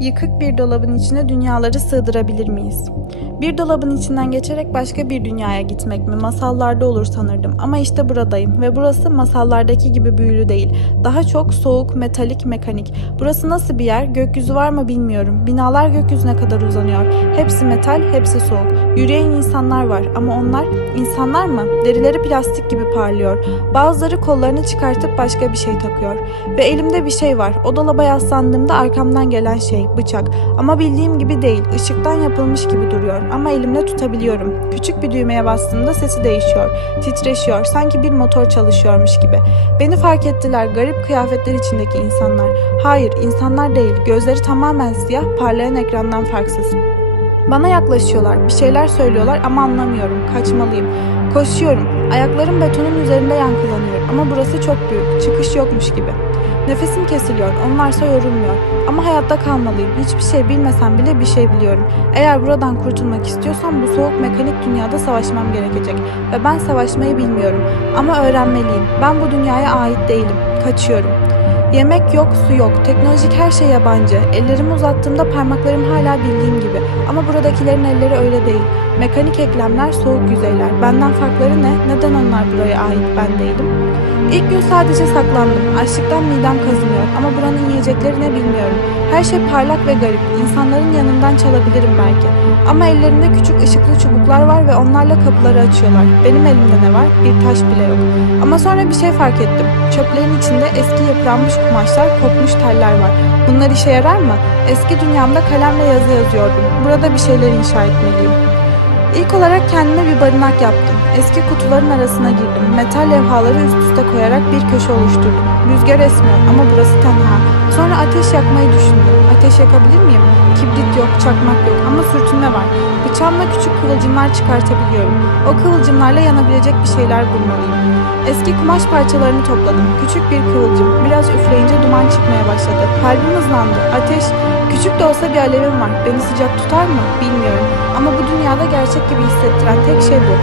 Yıkık bir dolabın içine dünyaları sığdırabilir miyiz? Bir dolabın içinden geçerek başka bir dünyaya gitmek mi masallarda olur sanırdım ama işte buradayım ve burası masallardaki gibi büyülü değil. Daha çok soğuk, metalik, mekanik. Burası nasıl bir yer? Gökyüzü var mı bilmiyorum. Binalar gökyüzüne kadar uzanıyor. Hepsi metal, hepsi soğuk. Yürüyen insanlar var ama onlar insanlar mı? Derileri plastik gibi parlıyor. Bazıları kollarını çıkartıp başka bir şey takıyor. Ve elimde bir şey var. O dolaba yaslandığımda arkamdan gelen şey bıçak. Ama bildiğim gibi değil. Işıktan yapılmış gibi duruyor. Ama elimle tutabiliyorum. Küçük bir düğmeye bastığımda sesi değişiyor. Titreşiyor. Sanki bir motor çalışıyormuş gibi. Beni fark ettiler. Garip kıyafetler içindeki insanlar. Hayır, insanlar değil. Gözleri tamamen siyah, parlayan ekrandan farksız. Bana yaklaşıyorlar, bir şeyler söylüyorlar ama anlamıyorum, kaçmalıyım. Koşuyorum, ayaklarım betonun üzerinde yankılanıyor ama burası çok büyük, çıkış yokmuş gibi. Nefesim kesiliyor, onlarsa yorulmuyor. Ama hayatta kalmalıyım, hiçbir şey bilmesem bile bir şey biliyorum. Eğer buradan kurtulmak istiyorsam bu soğuk mekanik dünyada savaşmam gerekecek. Ve ben savaşmayı bilmiyorum. Ama öğrenmeliyim, ben bu dünyaya ait değilim, kaçıyorum. Yemek yok, su yok. Teknolojik her şey yabancı. Ellerimi uzattığımda parmaklarım hala bildiğim gibi. Ama buradakilerin elleri öyle değil. Mekanik eklemler, soğuk yüzeyler. Benden farkları ne? Neden onlar buraya ait, ben değilim? İlk gün sadece saklandım. Açlıktan midem kazınıyor ama buranın yiyecekleri ne bilmiyorum. Her şey parlak ve garip. İnsanların yanından çalabilirim belki. Ama ellerinde küçük ışıklı çubuklar var ve onlarla kapıları açıyorlar. Benim elimde ne var? Bir taş bile yok. Ama sonra bir şey fark ettim. Çöplerin içinde eski yıpranmış kumaşlar, kopmuş teller var. Bunlar işe yarar mı? Eski dünyamda kalemle yazı yazıyordum. Burada bir şeyler inşa etmeliyim. İlk olarak kendime bir barınak yaptım. Eski kutuların arasına girdim. Metal levhaları üst üste koyarak bir köşe oluşturdum. Rüzgar esmiyor ama burası tenha. Sonra ateş yakmayı düşündüm. Ateş yakabilir miyim? Kibrit yok, çakmak yok ama sürtünme var. Bıçağımla küçük kıvılcımlar çıkartabiliyorum. O kıvılcımlarla yanabilecek bir şeyler bulmalıyım. Eski kumaş parçalarını topladım. Küçük bir kıvılcım. Biraz üfleyince duman çıkmaya başladı. Kalbim hızlandı. Ateş, küçük de olsa bir alevim var. Beni sıcak tutar mı? Bilmiyorum. Ama bu dünyada gerçek gibi hissettiren tek şey bu.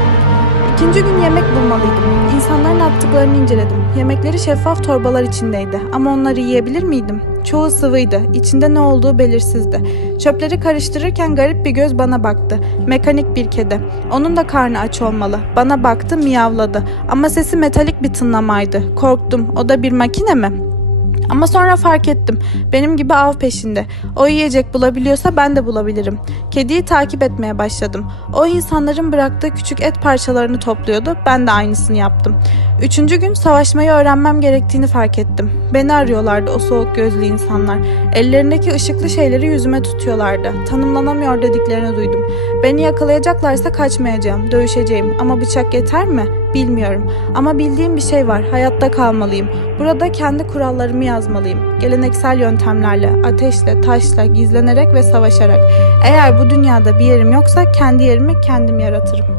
İkinci gün yemek bulmalıydım. İnsanların attıklarını inceledim. Yemekleri şeffaf torbalar içindeydi. Ama onları yiyebilir miydim? Çoğu sıvıydı. İçinde ne olduğu belirsizdi. Çöpleri karıştırırken garip bir göz bana baktı. Mekanik bir kedi. Onun da karnı aç olmalı. Bana baktı, miyavladı. Ama sesi metalik bir tınlamaydı. Korktum. O da bir makine mi? Ama sonra fark ettim. Benim gibi av peşinde. O yiyecek bulabiliyorsa ben de bulabilirim. Kediyi takip etmeye başladım. O insanların bıraktığı küçük et parçalarını topluyordu. Ben de aynısını yaptım. Üçüncü gün savaşmayı öğrenmem gerektiğini fark ettim. Beni arıyorlardı o soğuk gözlü insanlar. Ellerindeki ışıklı şeyleri yüzüme tutuyorlardı. Tanımlanamıyor dediklerini duydum. Beni yakalayacaklarsa kaçmayacağım, dövüşeceğim. Ama bıçak yeter mi? Bilmiyorum. Ama bildiğim bir şey var. Hayatta kalmalıyım. Burada kendi kurallarımı yazmalıyım. Geleneksel yöntemlerle, ateşle, taşla, gizlenerek ve savaşarak. Eğer bu dünyada bir yerim yoksa kendi yerimi kendim yaratırım.